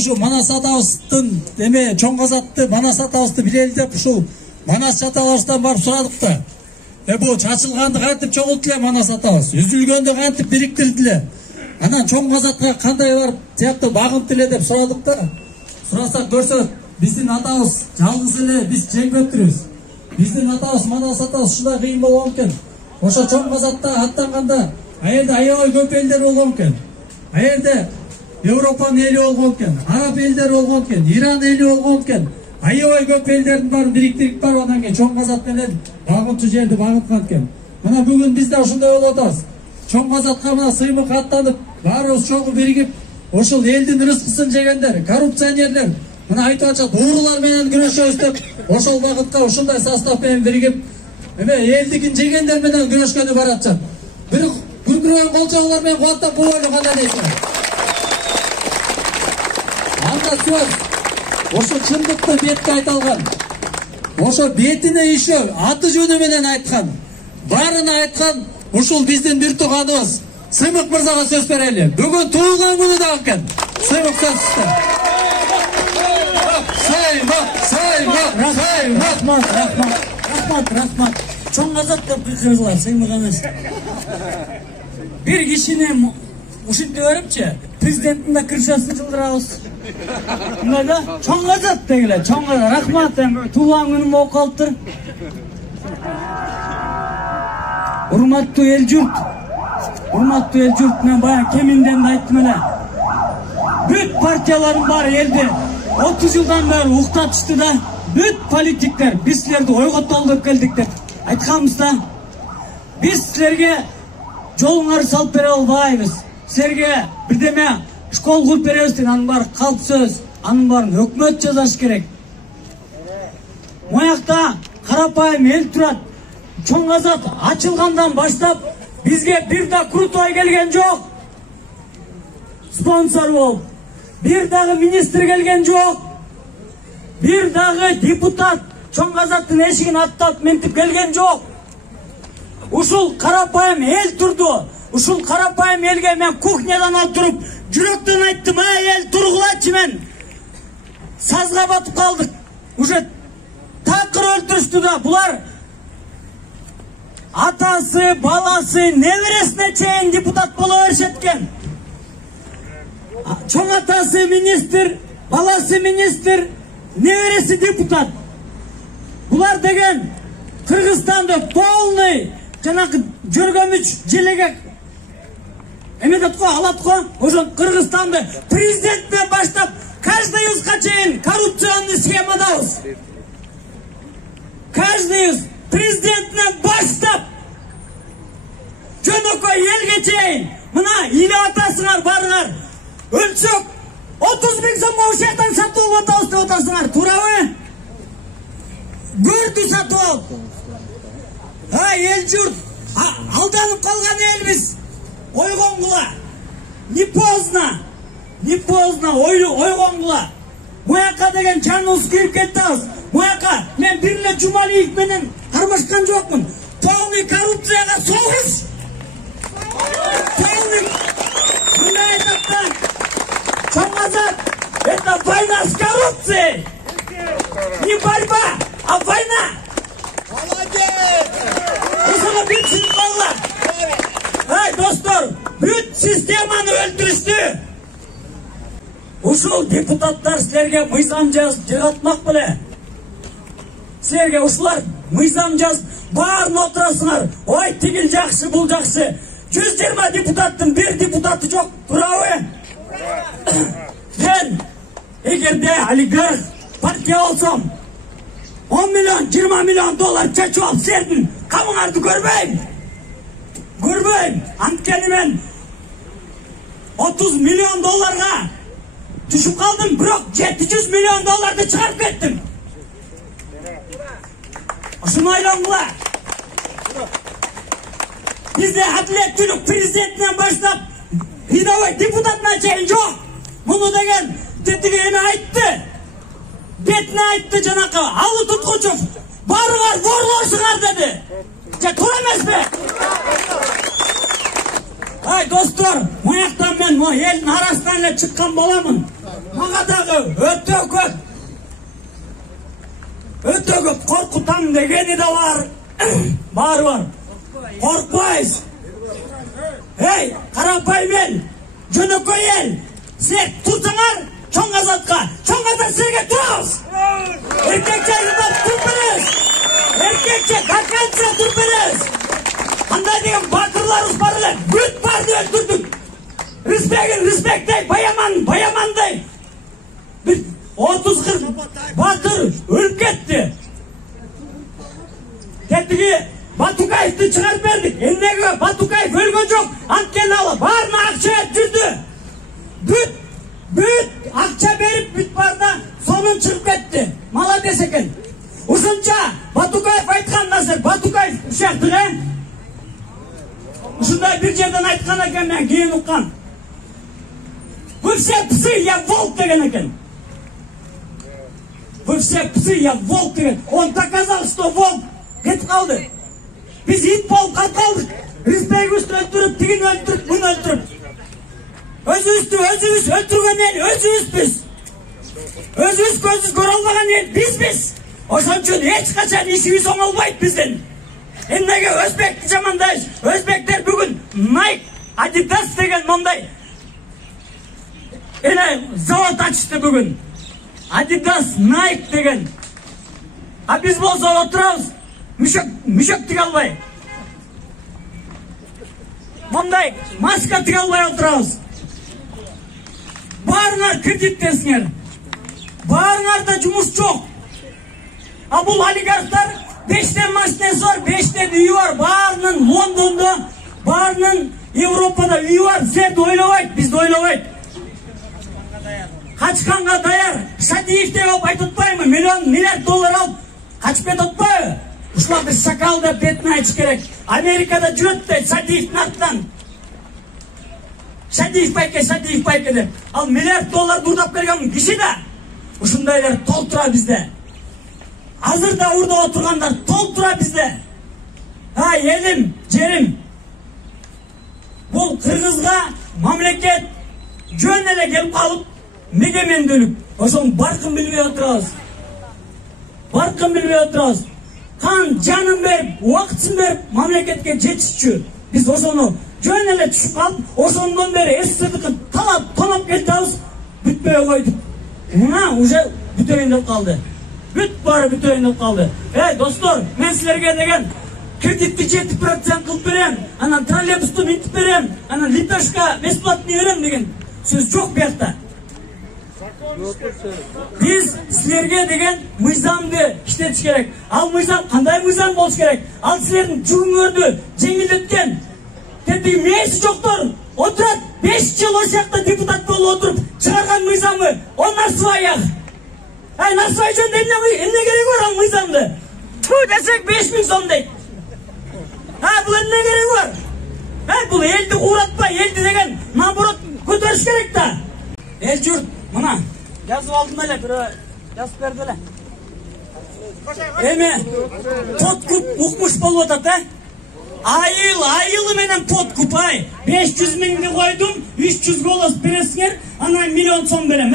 Şu Manas Atağız'ın deme Çoңғазатты Manas Atağız'ты bileli деп ушул Manas Atağız'dan barıp сұрадық та. Bu çaçılғанды қантип çoğulтуле Manas Atağыз, üzülгөндү қантип бириктирдиле. Анан Çoңғазатқа кандай барып тияктуу багынтыле деп сұрадық та. Сурасак көрсөк, биздин атабыз жалгыз эле биз жеңип өттүрүбүз. Биздин атабыз Manas Atağız ушундай кыйын болгон экен. Ошо Çoңғазатта аттанганда аялда аябай көп элдер болгон экен. Аялда Европанын эли болгон экен, Араб элдери болгон экен, Иран эли болгон экен. Аябай көп элдердин баарын бириктирип барып анан кийин Çoңғазат менен багынтуу жерди багынткан экен. Мына бүгүн биз да ушундай болуп атабыз. Çoңғазатка мына сыймык аттанып, баарыбыз чогуу биригип, ошол элдин рызкысын жегендер, коррупционерлер, мына айтып атышат, уурулар менен күрөшөбүз деп, ошол багытка ушундай состав менен биригип, элдикин жегендер менен күрөшкөнү баратышат. Бир күркүрөгөн колчоңлор менен кубаттап коелу кандай дейсиңер? Анда сөз, ошо чындыкты бетке айталган. Ошо бетине ишөө, аты жөнү менен айткан. Баарына айткан ушул биздин бир тууганыбыз Сыймык мырзага сөз берели. Бүгүн туулган күнү да экен. Сыймык сөз сизде. Рахмат. Çoңғазат деп кыйкырдылар, Сыймык эмес. Бир кишини ушинтип берипчи, президенттин да крышасын жылдырабыз. Мында Çoңғазат дегиле, Çoңғазат. Рахмат, туулган күнүм болуп калыптыр. Урматтуу эл журт, мен баягы кеминден да айттым эле. Бүт партиялардын баары элди 30 жылдан бери уктатышты да, бүт политиктер биз силерди ойготолдуп келдик деп айтканбыз да. Биз силерге жолуңарды салып бере албайбыз. Силерге бирдеме школ куруп беребиз деген, анын баары калп сөз, анын баарын өкмөт жазаш керек. Моякта карапайым эл турат. Çoңғазат ачылгандан баштап бизге бир да крутой келген жок. Спонсор болуп, бир дагы министр келген жок. Бир дагы депутат Çoңғазаттын эшигин аттап ментип келген жок. Ушул карапайым эл турду. Ушул карапайым элге мен кухнядан алып туруп, жүрөктөн айттым, эл тургулачы, мен сазга батып калдык. Уже такыр өлтүрүштү да, булар атасы, баласы, небересине чейин депутат боло беришет экен. Чоң атасы министр, баласы министр, небереси депутат. Булар деген Кыргызстанды полный жанакы жөргөмүч желеге эметет го, алат го. Ошо Кыргызстанды президенттен баштап каждыйыбызга чейин коррупционный схемадабыз. Каждыйыбыз президентинен баштап жөнөкөй элге чейин мына иле атасыңар, барыңар. Өлчөк 30 000 сом ошектен сатып алып атабыз деп атасыңар, туурабы? Көрдү сатып алып. Эл журт, алданып калган элбиз. Ойгонгула. Не поздно, ойгонгула. Буяка деген жаныбыз кирип кетебиз. Буяка мен бир эле Жумалиев менен кармашкан жокмун. Полный коррупцияга согуш. Полный. Мындай айтат. Çoңғазат, это война с коррупцией. Не борьба, а война. Молодец. Ошого бир чын балдар. Достор, бүт системаны өлтүрүштү. Ушул депутаттар силерге мыйзам жыгатмак беле. Силерге ушулар мыйзам баарын отурасыңар. Ой, тигил жакшы, бул жакшы. 120 депутаттын бир депутаты жок, туурабы? Мен эгерде олигарх партия болсом 10 миллион, 20 миллион доллар чечип алып силердин камыңарды көрбөйм. Анткени мен 30 миллион долларга түшүп калдым, бирок 700 миллион долларды чыгарып кеттим. Ушуну ойлонгула. Бизде адилеттүүлүк президентинен баштап рядовой депутатына чейин жок. Муну деген тетиги эме айтты. Бетине айтты жанакы Алы Туткучев. Барыңар ворлорсуңар деди. Туура эмеспи? Достор, мояктан мен элдин арасынан эле чыккан боламын. Мага дагы өтө көп коркутам дегени да бар. Баары бар. Коркпайбыз. Эй, карапайым эл, жөнөкөй эл, силер турсаңар чоң азатка силерге турабыз. Эркекче туруп беребиз. Эркекче каканча туруп беребиз. Кандай деген батырларыбыз бар эле, бүт барды өлтүрдүк. Респектей, баямандай. Bir 30-40 батыр өлүп кетти. Кеттиги Батукаевди чыгарып бердик. Эмнеге Батукаев өлгөн жок? Анткени ал баарына акча жүрдү. Бүт акча берип бүт барда сонун чыгып кетти. Молодец экен. Ушунча Батукаев айткан назыр, Батукаев ушактыгы. Ушундай бир жерден айткан экен, мен кийин уккам. Вы все псы, я волк деген экен. Вы все псы, я волк деген. Он доказал, что волк. Кетип калды. Biz ит болуп калдык. Респектибизди өлтүрүп, тигин өлтүрүп, муну өлтүрүп. Өзүбүз өлтүргөн эл өзүбүзбүз. Өзүбүз көзүбүз көрө албаган эл бизбиз. Ошон үчүн эч качан ишибиз оңолбойт биздин. Эмнеге өзбекти жамандайбыз? Өзбектер бүгүн Nike, Adidas деген мондай завод ачты бүгүн. Adidas, Nike деген. А биз болсо отурабыз. Мüşök тиге албай. Мондай маска тиге албай отурабыз. Баарыңар кредиттесиңер. Баарыңарда жумуш жок. А бул олигархтар 5 машинасы бар, 5 үйү бар. Баарынын Лондондо, баарынын Европада үйү бар. Силерди ойлобойт, бизди ойлобойт. Качканга даяр. Шадиев деп айтып атпаймынбы? Миллиард доллар алып качып кетип атпайбы? Ушуларды шакал деп бетине айтыш керек. Америкада жүрөт дейт Шадиевдин артынан. Шадиев байке деп. Ал миллиард доллар бурдап берген киши да. Ушундайлар толтура бизде. Азырда урда отургандар толтура бизде. Ай элим, жерим. Бул Кыргызга мамлекет жөн эле келип калып, мегемендүүлүк. Ошон баркын билбей отурабыз. Kan canın verip, vaktin verip memleketke жетишчү. Biz ошону жөн эле түшүп калып, ошондон бери эстердикин талап, тонап кетебиз, бүтпөй койдук. Мына уже бүтөйүндөп калды. Бүт баары бүтөйүндөп калды. Эй, достор, мен силерге деген кредитти 7% кылып берем, анан троллейбусту минтип берем, анан литошка бесплатный берем деген сөз жок биякта. Biz sizlerge деген мыйзамды иштетиш керек. Ал мыйзам кандай мыйзам болуш керек? Ал силердин жүгүңөрдү жеңилдеткен. Тетиги мээси жоктор отурат 5 жыл ошол жакта депутат болуп отуруп чыгарган мыйзамы онарсыбай. Ай, нарсыбай жөнүндө эмне кереги бар ал мыйзамды? Ту десек 5000 сом дейт. Бул эмне кереги бар? Бул элди кууратпай, элди деген наоборот көтөрүш керек да. Эл журт, мына жазып алдым эле, бирөө жазып берди эле. Эми подкуп укмуш болуп атат, Айылы менен подкуп, 500 миңди койдум, 300 голос бересиңер, анан 1 миллион сом берем,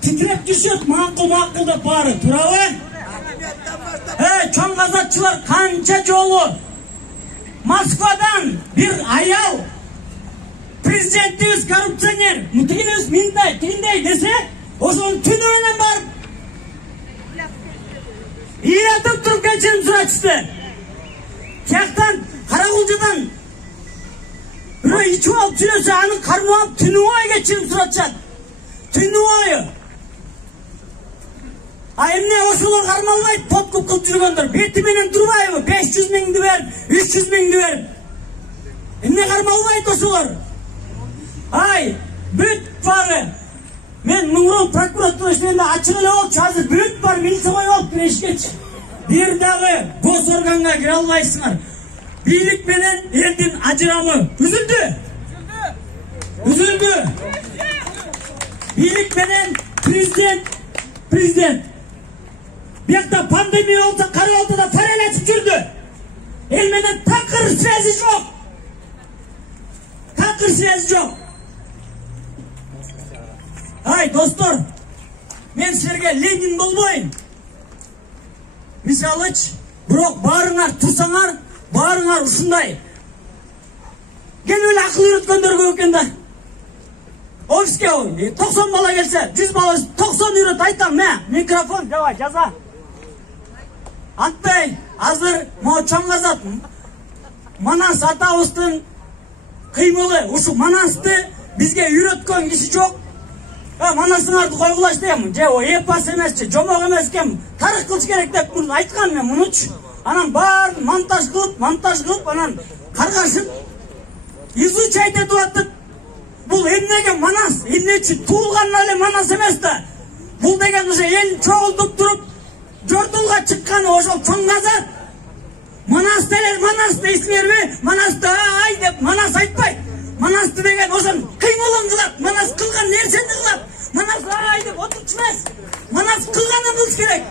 Титиреп түшөт, макул деп баары, турабы? Чоң азатчылар канча жолу Москвадан бир аял президентибиз коррупционер, тигинибиз мындай, тигиндей десе, ошонун түнү менен барып ыйратып туруп кечирим сурачты. Тияктан Каракулжадан бирөө ичип алып жүрөсө, анын кармап алып түнү бою кечирим сурачат. Түнү бою. Эмне ошолор кармалбайт, подкуп кылып жүргөндөр бети менен турбайбы? 500 миңди берип, 300 миңди берип. Эмне кармалбайт ошолор? Бүт бары. Мен Мыңгыроо прокуратура ишинде ачык эле болчу, азыр бүт бар милиция коюп алып кирешкечи. Бир дагы гос органга кире албайсыңар. Бийлик менен элдин ажырамы үзүлдү. Бийлик менен президент. Биякта пандемия болса, Карабалтада фарелечип жүрдү. Эл менен такыр связи жок. Ай, достор, мен сіздерге Ленин болмайын. Мисалыч, бирок баарыңар турсаңар, баарыңар ушундай. Келип эле акыл үйрөткөндөр көп экен да. Офиске 90 бала келсе, 100 бала 90 үйрөт айтам, микрофон давай жаза. Анттай, азыр могу чоң казат. Манас атабыздын кыймылы, ушу Манасты бизге үйрөткөн киши жок. Манасыңарды койгулаш дейм. Же о эпос эмесчи, жомок эмес экен. Тарых кылыш керек деп муну айткан мен мунучу. Анан баарын монтаж кылып, анан каргашып изучать этип атат. Бул эмнеге Манас? Эмне үчүн туулганына эле Манас эмес да. Бул деген уже эл чогултуп туруп, жортулга чыкканы ошол чоң казат. Манас делер, Манас дейсиңерби? Манасты ай деп Манас айтпайт. Манасты деген ошон кыймылын кылат. Манас кылган нерсени кылат. Манас ай деп отурчу эмес. Манас кылганын кылыш керек.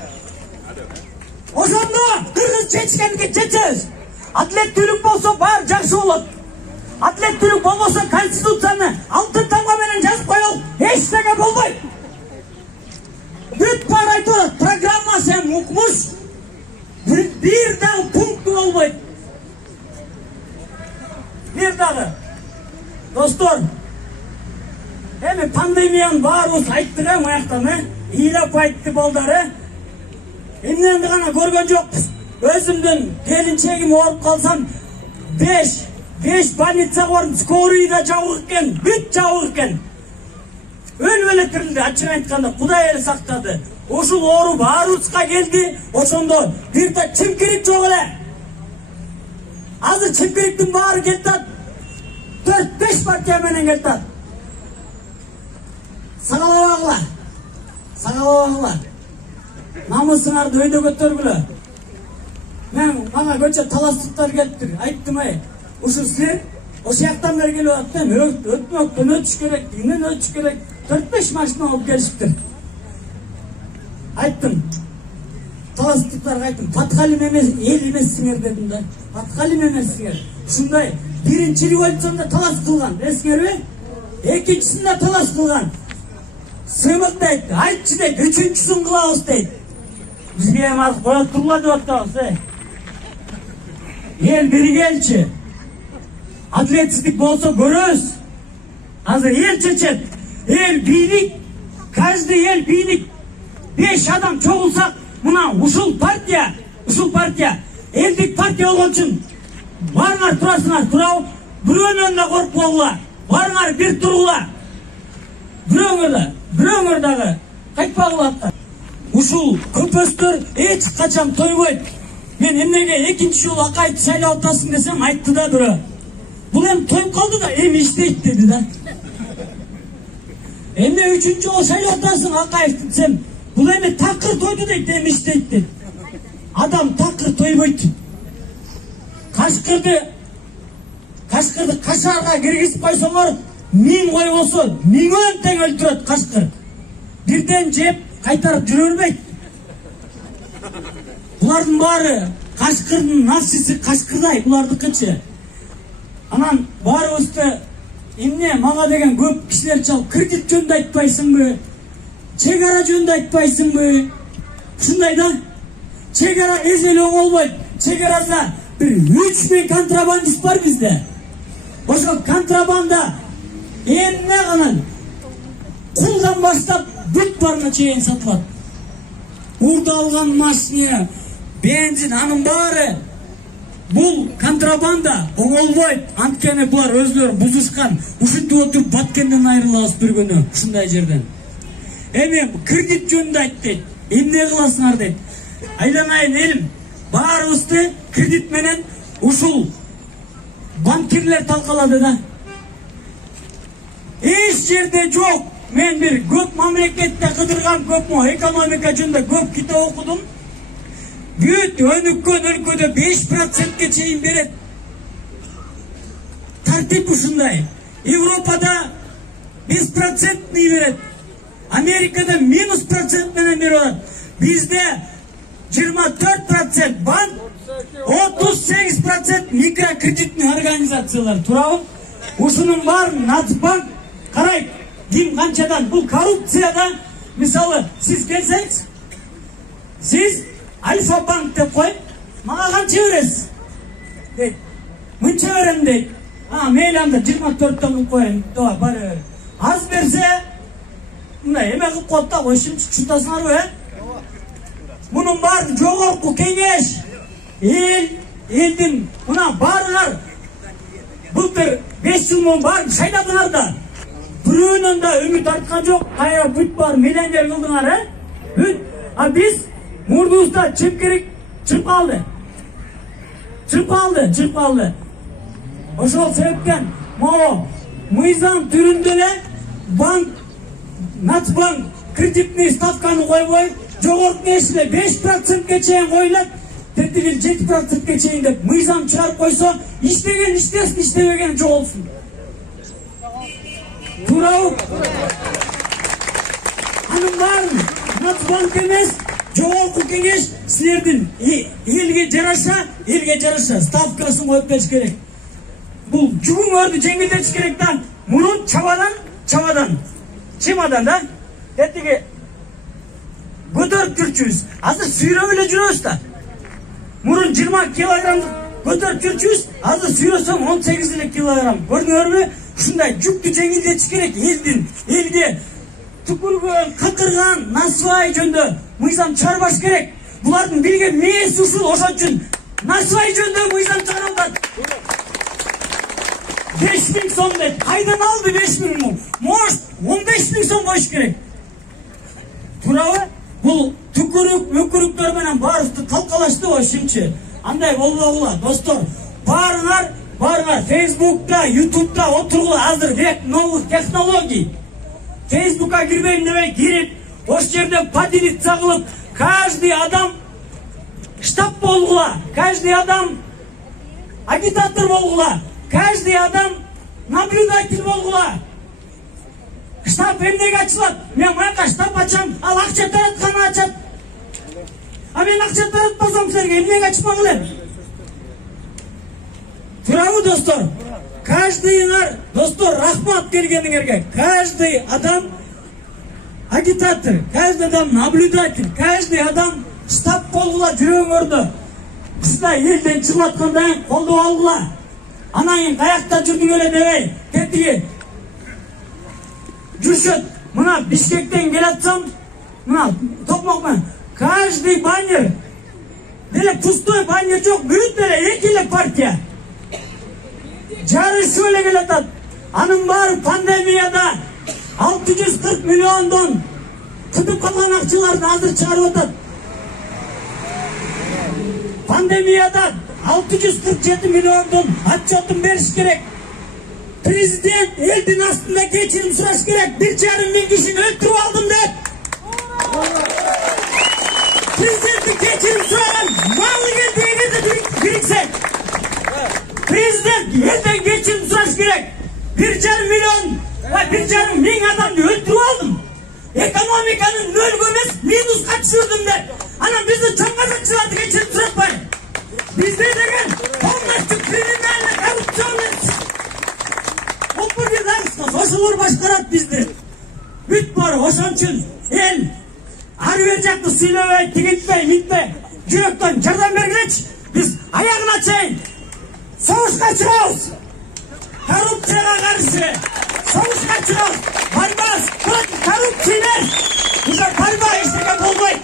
Ошондо кыргыз чечкенге чечебиз. Адилеттүүлүк болсо баары жакшы болот. Адилеттүүлүк болбосо конституцияны алтын тамга менен жазып коелу. Эчтеке болбойт. Бүт баары айтып атат. Программасы эми укмуш. Bir dağ punktu olmayı. Bir dağı. Dostlar, hem pandemiyanın bağırız ayttığı mı ayaktan İyilap ayttı baldarı. Emniyem de gana görgön yok. Özümdün gelinçegim orup kalsam 5 больница varım. Skoriyi da çavurken, büt çavurken. Ölmele tirildi açık aytkanda Kuday eli saktadı. Oşul oru bağırıçka geldi. Oşondo bir de çimkirik çok ele. Azı çimkiriktin bağırı geldi. 4-5 partiya menen geldi. Sağalabağlar. Sağalabağlar. Namısыңарды өйдө көтөргүлө. Мен мага көчө таластыктар келиптир. Айттым ай. Ушу силер ошол жактан бери келип атып, өтмөктөн өтүш керек, ийинен өтүш керек. 4-5 машина алып келишиптир. Айттым. Таластыктарга айттым. Паткалим эмес, эл эмессиңер дедим да. Паткалим эмессиңер. Ушундай биринчи революцияда талас кылган, эсиңерби? Экинчисинде талас кылган. Сымык дейт, айтчы дейт, үчүнчүсүн кылабыз дейт. Бизге эми азыр коя тургула деп атабыз, Эл биригелчи. Адилетсиздик болсо көрөбүз. Азыр эл чечет. Эл бийлик, каждый эл бийлик. 5 адам чогулсак, мына ушул партия, элдик партия болгон үчүн барыңар турасыңар, турабы, бирөөнөн да коркпогула. Барыңар бир тургула. Бирөөңөр дагы кайтпагыла. Ушул көпөстөр эч качан тойбойт. Мен эмнеге экинчи жолу Акаевди шайлап атасың десем, айтты да бирөө. Бул эми тоюп калды да, эми иштейт деди да. Эмне үчүнчү жолу шайлап атасың Акаевди десем, бул эми такыр тойду дейт, эми иштейт дейт. Адам такыр тойбойт. Кашкырды кашарга киргизип койсоңор, 1000 кой болсо 1000 тең өлтүрөт кашкыр. Бирден жеп кайтарып жүрө бербейт. Булардын баары кашкырдын нафсиси кашкырдай, булардыкычы. Анан баарыбызды эмне мага деген көп кишилер чалып, кредит жөнүндө айтпайсыңбы? Чек ара жөнүндө айтпайсыңбы? Ушундай да. Чек ара эзеле оңолбойт. Чек арада бир 3000 контрабандист бар бизде. Ошол контрабанда эмне гана кулдан баштап бүт барына чейин сатылат. Урду алган машина, бензин, анын баары бул контрабанда оңолбойт. Анткени булар өзлөрү бузушкан. Ушинтип отуруп Баткенден айрылабыз бир күнү ушундай жерден. Эми кредит жөнүндө айт дейт. Эмне кыласыңар дейт. Айланайын элим, баарыбызды кредит менен ушул банкирлер талкалады да. Эч жерде жок. Мен бир көп мамлекетте кыдырган көпмө экономика жөнүндө көп китеп окудум. Бүт өнүккөн өлкөдө 5%ке чейин берет. Тартип ушундай. Европада 5% берет. Америкада -% менен берип атат. Бизде 24% банк, 38% микрокредитный организациялар турабы. Ушунун баарын Нацбанк карайт. Kim kançadan bu korrupsiyada misalı siz gelseniz siz Alfa Bank dep koyup mağa kança veresiz deydi. Mınça verem deydi. Ha meylemde 24'ten mı koyayım doğa bari az verse buna yemek kılıp koyup da koşun çutasına arıyor. Bunun var jogorku kengeş eldin buna barılar былтыр 5 yıl mı var sayladılar da birinin de ümit artkan yok kaya büt var milyonер kıldılar he büt biz murduzda çimkirik çırp kaldı oşol sebepten mıyzam türündele bank Nацбанк кредитный ставканы койбой жогорку несиле 5%ке чейин коюлат тетигил 7%ке чейин деп мыйзам чыгарып койсо иштеген иштесин иштебеген жоголсун туурабы анын баарын Нацбанк эмес жогорку кеңеш силердин элге жараша ставкасын коюп бериш керек бул жүгүңөрдү жеңилдетиш керек да мурун чемодан да тетиги көтөрүп жүрчүбүз азыр сүйрөп эле жүрөбүз да мурун 20 килограмм көтөрүп жүрчүбүз азыр сүйрөсөм 18 эле килограмм көрдүңөрбү ушундай жүктү жеңилдетиш керек элге түкүргөн кыкырган насыбай жөнүндө мыйзам чыгарбаш керек булардын бирге мээси ушул ошон үчүн насыбай жөнүндө мыйзам чыгарып атат 5000 сом деп кайдан алды 5000 муң может 15000 сом коюш керек туурабы бул өкүрүктөр менен баарыбызды талкалашты ошимчи андай болбогула достор баарыңар Facebook'ta YouTube'da отургула азыр век новых технологий Facebook'a кирбейм дебей кирип ош жерде поделиться кылып каждый адам штаб болгула каждый адам агитатор болгула каждый адам наблюдатель болгула штаб эмнеге ачылат мен мынакка штаб ачам ал акча таратканы ачат а мен акча таратпасам силерге эмнеге ачпагыла элем туурабы достор каждыйыңар достор рахмат келгениңерге каждый адам агитатор каждый адам наблюдатель каждый адам штаб болгула жүрөгүңөрдө ушундай элден чыгып аткандан кийин колдоп алгыла анан кийин каякта жүрдүң эле дебей тетиги жүрүшөт мына Бишкектен келатсам мына токмокмен каждый баннер деле пустой баннер жок бүт эле эки эле партия жарышып эле келатат анын баары пандемияда 640 миллиондон кытып калган акчаларды азыр чыгарып атат пандемияда 647 миллиондон отчетун бериш керек президент элдин астында кечирим сураш керек 1,5 миң кишини өлтүрүп алдым деп президенттин кечирим сураган малы келди эгерде бириксек президент элден кечирим сураш керек 1,5 миң адамды өлтүрүп алдым экономиканын нөлгө эмес минуска түшүрдүм деп анан бизди чоң казакчыларды кечирим суратпай бизде деген полностью криминальный коррупционный ошолор башкарат бизди бүт бар ошон үчүн эл ар бер жакты сүйлөбөй тигилтпей митпей жүрөктөн жардам бергилечи биз аягына чейин согушка чыгабыз коррупцияга каршы согушка чыгабыз борьба против коррупции уже борьба эчтеке болбойт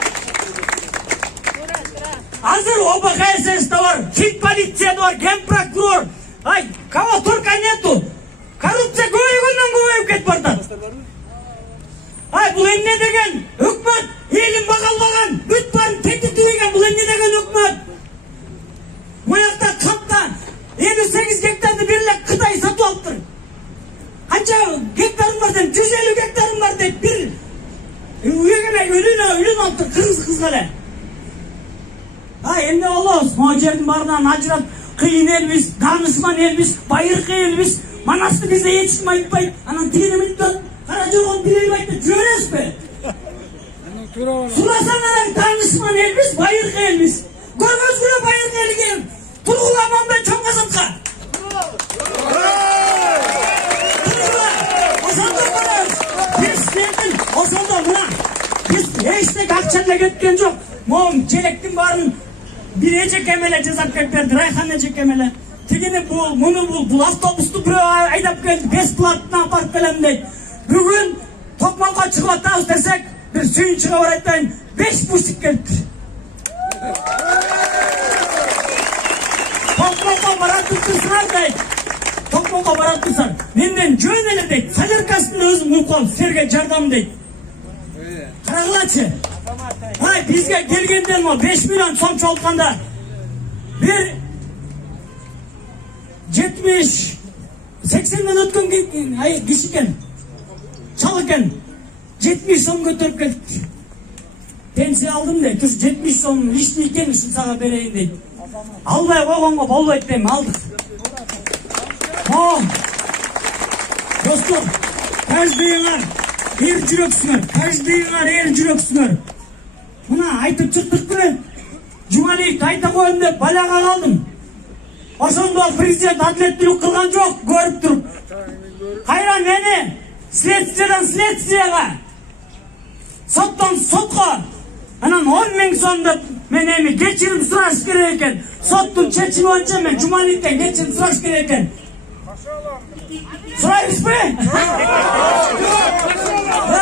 азыр ОБХСС да бар финполиция да бар генпрокурор кого только нету коррупция көбөйгөндөн кетип баратат бул эмне деген өкмөт элин багалбаган бүт баарын тетитибеген бул эмне деген өкмөт буякта капта 58 гектарды бир эле Кытай сатып алыптыр канча гектарың бар дейм 150 гектарың бар дейт бир үйгөмө үлүн алыптыр кыргыз кызга эле эмне болобуз могу жердин баарынан ажырап кыйын элбиз даанышман элбиз байыркы элбиз манасты бизде эч ким айтпайт анан тигини мынтип кара жогон биле албайт деп жүрө бересизби сурасаң анан даанышман элбиз байыркы элбиз көргөзгүлө байыркы элге тургула монбай чоң казакка ошондой көрөбүз Ошондо мына биз эчтеке акчада кеткен жок. Могу желектин баарын бир эжекем эле жасап келип берди, Райхан эжекем эле. Тигини бул, муну бул автобусту бирөө айдап келди, бесплатно апарып келем дейт. Бүгүн Токмокко чыгып атабыз десек, бир сүйүнчүгө бар айтайын, 5 бусик келипти. Tokmokko baratırsan deyt. Tokmokko baratırsan. Menden jön ele deyt. Fajarkasını özüm uyqol. Serge jardam deyt. Qaragılaçı. Hay bizge gelgenden o 5 milyon so'm çoğaltkanda bir 70 80'den ötken ay kişiken çalıken 70 so'm götürüp kelipti. Pensiya aldım deyt. 70 so'm işliyken işin sağa bereyim deyt. Албай койгонго болбойт дейм, алдык. Достор, каждыйыңар эр жүрөксүңөр, каждыйыңар эр жүрөксүңөр. Мына айтып чыктык беле, Жумалиевди айта коем деп балага калдым. Ошондо президент адилеттүүлүк кылган жок, көрүп туруп. Кайра мени следствиядан следствияга, соттон сотко, анан 10 миң сом деп мен эми кечирим сураш керек экен. Соттун чечими боюнча мен Жумалиевден кечирим сураш керек экен. Сурайбызбы?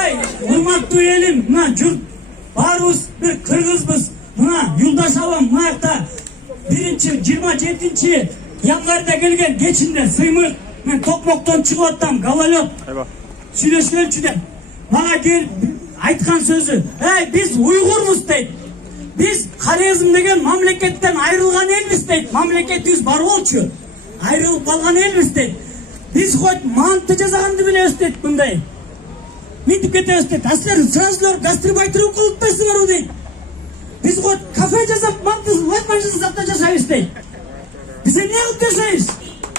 Эй, урматтуу элим, мына журт баарыбыз бир кыргызбыз. Мына Юлдаш абам мынакта 27 январда келген кечинде сыймык. Мен Токмоктон чыгып аттам, гололед. Сүйлөшкөнчү деп. Мага келип айткан сөзү, эй, биз уйгурбуз дейт. Biz Хорезм деген мамлекеттен айрылган элбиз дейт. Мамлекетибиз бар болчу. Айрылып калган элбиз дейт. Biz хоть манты жасаганды билебиз дейт мындай. Минтип кетебиз дейт. А силер сразу гастарбайтер кылып атпайсыңарбы дейт. Biz хоть кафе жасап, манты латман жасап да жашайбыз дейт. Биз эмне кылып жашайбыз?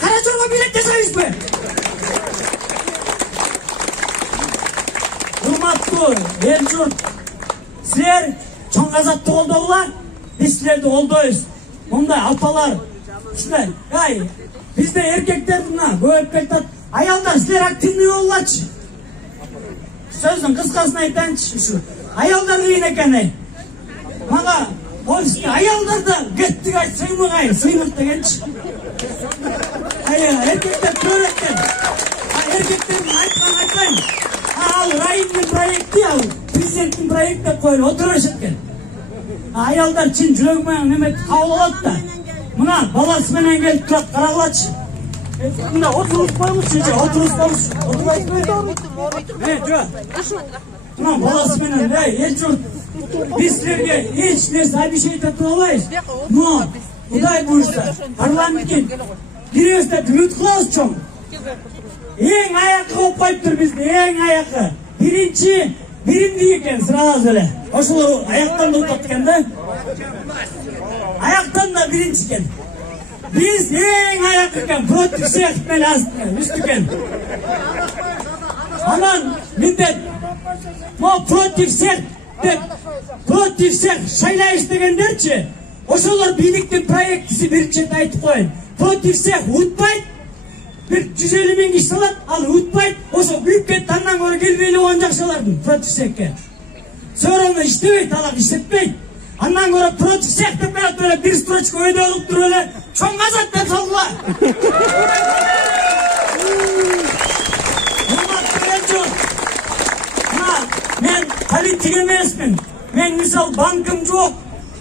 Кара жорго билет жашайбызбы? Урматтуу эл журт, силер Чоң азатты колдогула, биз силерди колдойбуз. Мындай алпалар, ушундай, ай, бизде эркектер мына көбөйүп кетет. Аялдар силер активный болулачы. Сөздүн кыскасын айтайынчы, ушу. Аялдар кыйын экен ай. Мага офиске аялдар да кеттик ай, сыймык дегенчи. Ай, эркектер көрөт экен. Эркектердин айтканын айтайын. Ал райондун проекти, ал президенттин проекти деп коюп отурушат экен. Аялдар чын жүрөгү менен неметти кабыл алат да. Мына баласы менен келип турат, карагылачы. Мына отуруп коюңузчу, отуруп коюңуз. Жо. Мына баласы менен, эл журт, биз силерге эч нерсе обещать ете албайбыз. Но Кудай буюрса, парламентке киребиз деп үмүт кылабыз чоң. Эң аякы кылып коюптур бизди, эң аякы. Биримдик экен сразу эле. Ошол аяктан да утат экен да. Аяктан да биринчи экен. Биз эң аякы экен, против всех менен үстү экен. Анан миндет мо против всех деп, против всех шайлайбыз дегендерчи, ошолор бийликтин проектиси биринчи айтып коеюн. Против всех утпайт. Bir 150 bin kişi salat, al utpayt, oso büyük ketти, andan göre gelmeyli olan jakşalardın, protifsekке. Sonra onu iştebeyt, alak işletmeyt. Andan göre protifsek de böyle bir stroçka öde olup dur öyle, çoğun azat dep saldılar. Men politik emesmin, men misal bankım yok,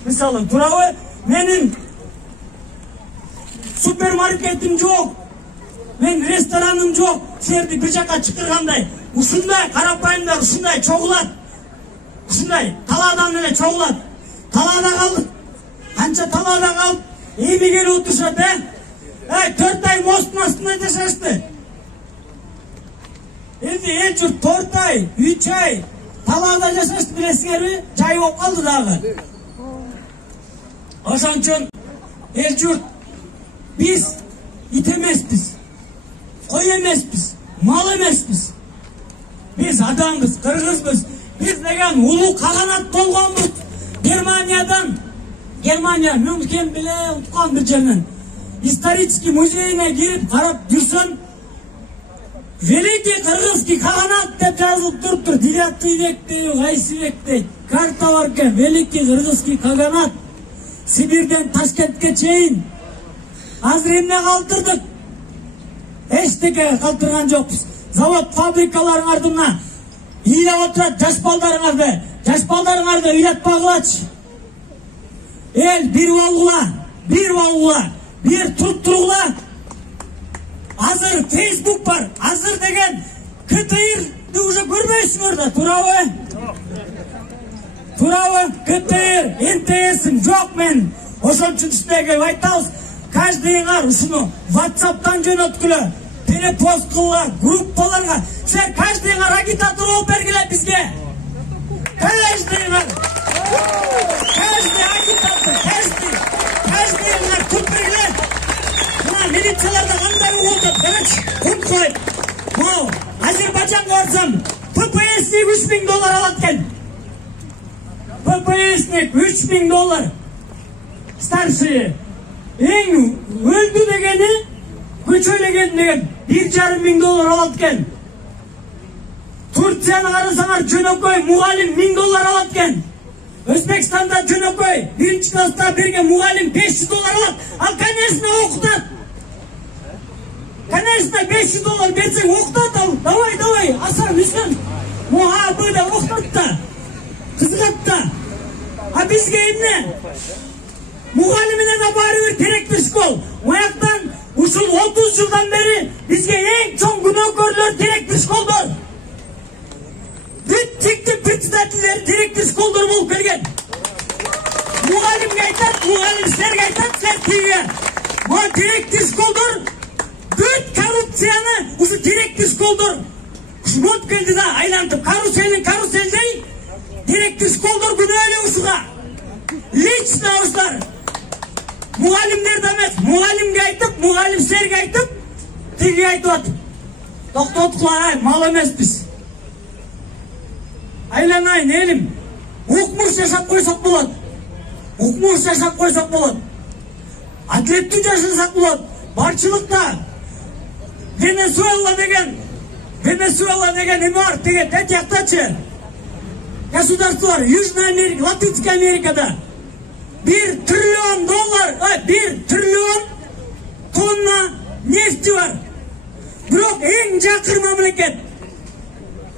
misalı turabı, menin supermarketim yok. Men restoranım yok. Силерди bir жака чакыргандай. Ушундай карапайымдар ушундай чогулат. Ушундай талаадан эле чогулат. Талаада калдык. Канча талаада калып, эми келип отурушат, 4 ай мосттун астында жашашты. Энди эл журт 4 ай, 3 ай талаада жашашты билесиңерби? Жай болуп калды дагы. Ошон үчүн эл журт биз ит эмеспиз. Koy emespиz, mal emespиz. Biz adamız, kırgızbız. Biz degen ulu kaganat bolgonбуз. Germania mümkün bile utkan bir cemen. Исторический музейine girip karap жүрсөм, Великий Кыргызский Каганат деп жазылып туруптур. 9 вектеги кайсы век дейт. Карта бар экен. Великий Кыргызский Каганат. Сибирден Ташкентке чейин. Азыр эмне калтырдык? Эчтеке калтырган жокпуз. Завод, фабрикалардын ардына ыйлап отурат жаш балдарыңарды. Жаш балдарыңарды ыйлатпагылачы. Эл бир болгула, бир туруп тургула. Азыр Facebook бар. Азыр деген КТР'ды уже көрбөйсүңөр да, туурабы? Туурабы? КТР, НТС'им жок мен. Ошон үчүн сиздерге айтабыз. Каждыйыңар ушуну WhatsApp'тан жөнөткүлө, телепост кылгыла, группаларга. Силер каждыйыңар агитатор болуп бергиле бизге. Каждыйыңар агитатор, каждыйыңар туруп бергиле. Милицияларда кандай болду? Короче, кой. Мол, Азербайджанга барсам, ППСник $3000 алат экен. ППСник $3000. Старший. Эң өлдү дегени, көчөлөгөн деген $1,500 алат экен. Турцияны карасаңар жөнөкөй мугалим $1000 алат экен. Өзбекстанда жөнөкөй 1-чи класста берген мугалим $500 алат. Ал конечно окутат. Конечно $500 берсең окутат ал. Давай, Асан Үсөн. Муабыда окутат да. Кызыгат да. А бизге эмне? Мугалимине да баары бир керектүү школ. Ояктан ушул 30 жылдан бери бизге эң чоң күнөөкөрлөр керектүү школдор. Бүт тиктик председательдер керектүү школдор болуп келген. Мугалимге айтат, мугалим силерге айтат, силер тиге. Мо керектүү школдор бүт коррупцияны ушу керектүү школдор шмот келди да айлантып каруселдей керектүү школдор күнөөлө ушуга. Лично ушулар мугалимдер да эмес, мугалимге айтып, мугалим силерге айтып, тиги айтып атып. Токтоткула, мал эмеспиз. Айланайын элим. Укмуш жашап койсок болот. Атлеттүү жашасак болот. Барчылыкта Венесуэла деген эмар деген тетяктачы государство бар. Южная Америка, Латинская Америкада $1 триллион тонна нефти бар. Бирок эң жакын мамлекет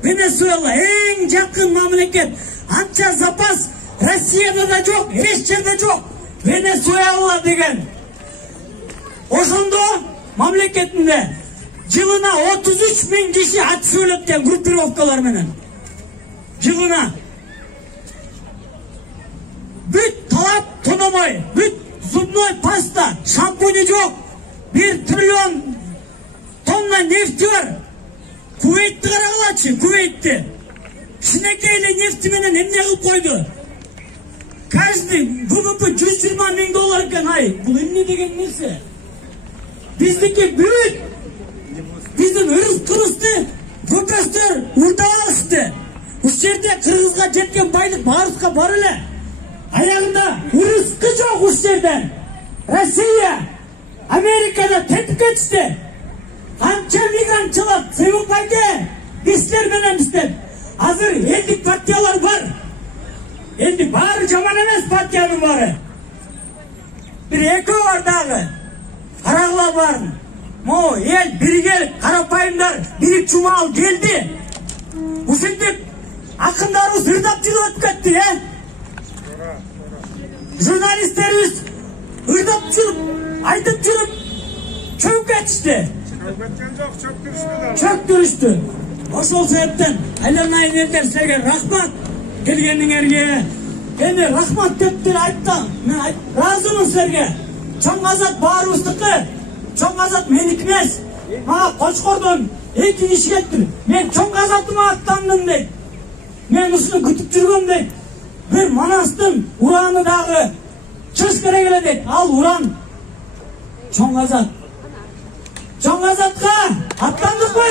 Венесуэла, эң жакын мамлекет. Анча запас Россияда да жок, эч жерде жок. Венесуэла деген. Ошондо мамлекетинде жылына 33.000 киши ат сүйлөп экен группировкалар менен. Жылына. Бүт талап тономой, бүт зубной паста, шампуни жок. 1 триллион тонна нефти бар. Кувейтти карагылачы, Кувейтти. Кичинекей эле нефти менен эмне кылып койду? Каждый ВВП $120.000 экен ай. Бул эмне деген нерсе? Биздики бүт биздин ырыс-кырысты көпөстөр урдап алышты. Ушул жерде Кыргызга жеткен байлык баарыбызга бар эле. Аягында ырыскы жок ушул жерден. Россия, Америкада тетип кетишти. Канча мигрантчылар сыйып кайды? Биздер менен биздер. Азыр элдик партиялар бар. Энди баары жаман эмес партиянын баары. Бир экөө бар дагы. Карагыла барын. Мо эл бирге карапайымдар бири чумал келди. Ушинтип акындарыбыз ырдап жүрүп өтүп кетти, Журналисттерибиз ырдап жүрүп, айтып жүрүп чөгүп кетишти. Чөктүрүштү. Ошол себептен айланайын элдер, силерге рахмат келгениңерге. Эми рахмат дептир айттым. Мен ыраазымын силерге. Чоң Азат баарыбыздыкы. Чоң Азат меники эмес. Мага Кочкордон 2 киши келиптир. Мен Чоң Азатыма аттандым дейт. Мен ушуну күтүп жүргөм дейт. Бир Манастын ураны дагы чыгыш керек эле дейт. Ал уран Чоң Азат. Чоң Азатка аттандыкпы?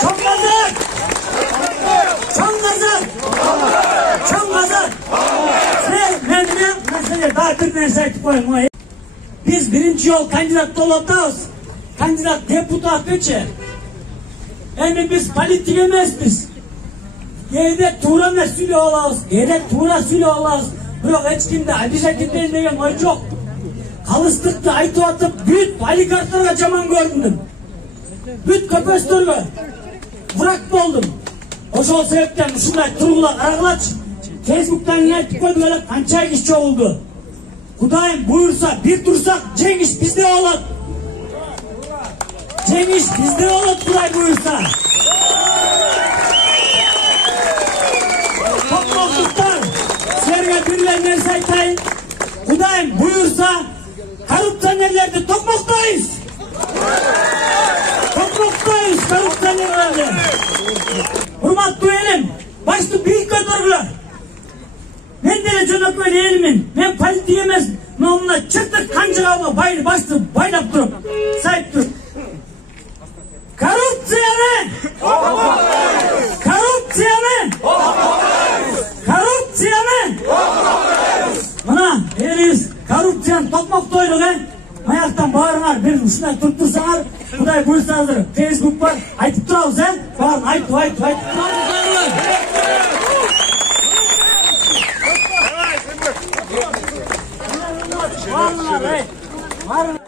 Чоң Азат. Мен да бир нерсе айтып коеюн. Биз биринчи жол кандидат болуп атабыз. kandidat deputat öçe. Emin biz politik emasmiz. Yerde tuğra mesule olağız, yerde tuğra süle olağız. Bırak hiç kimde Adişakir'den degen oy yok. Kalıstıkta aytı atıp büyük oligarklara jaman göründüm. Büyük köpöstörgö bırak oldum. Oşol sebepten ушундай тургула карагылачы. Facebook'tan aytып koydum эле канча иш чогулду. Kudayım buyursa bir dursak cengiş bizde olur. Cengiş bizde olur Kuday buyursa. Toplukluklar sizlerge bir nerse aytayım. Kudayım buyursa korrupsiyonерlерди tokmoktayız. Tokmoktayız korrupsiyonерлерди. Hurmatlı elim, başta büyük götürürler. Ben de jönökөй elmin, men politik emas, men ona çıktık kancağıma bastım, baylap durup, sayıp durup. Korrupsiyonu! Korrupsiyonu! Korrupsiyonu! Buna eliniz korrupsiyon tokmoktoyduk he. Ayaktan bağırınar, bir şuna tuttursalar, Kuday buyursanızdır. Facebook var, aytıp turabız he. Bağırın, aytıp turabız. Varın.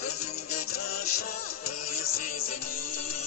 Gözümde yaşa, öyle sezeni.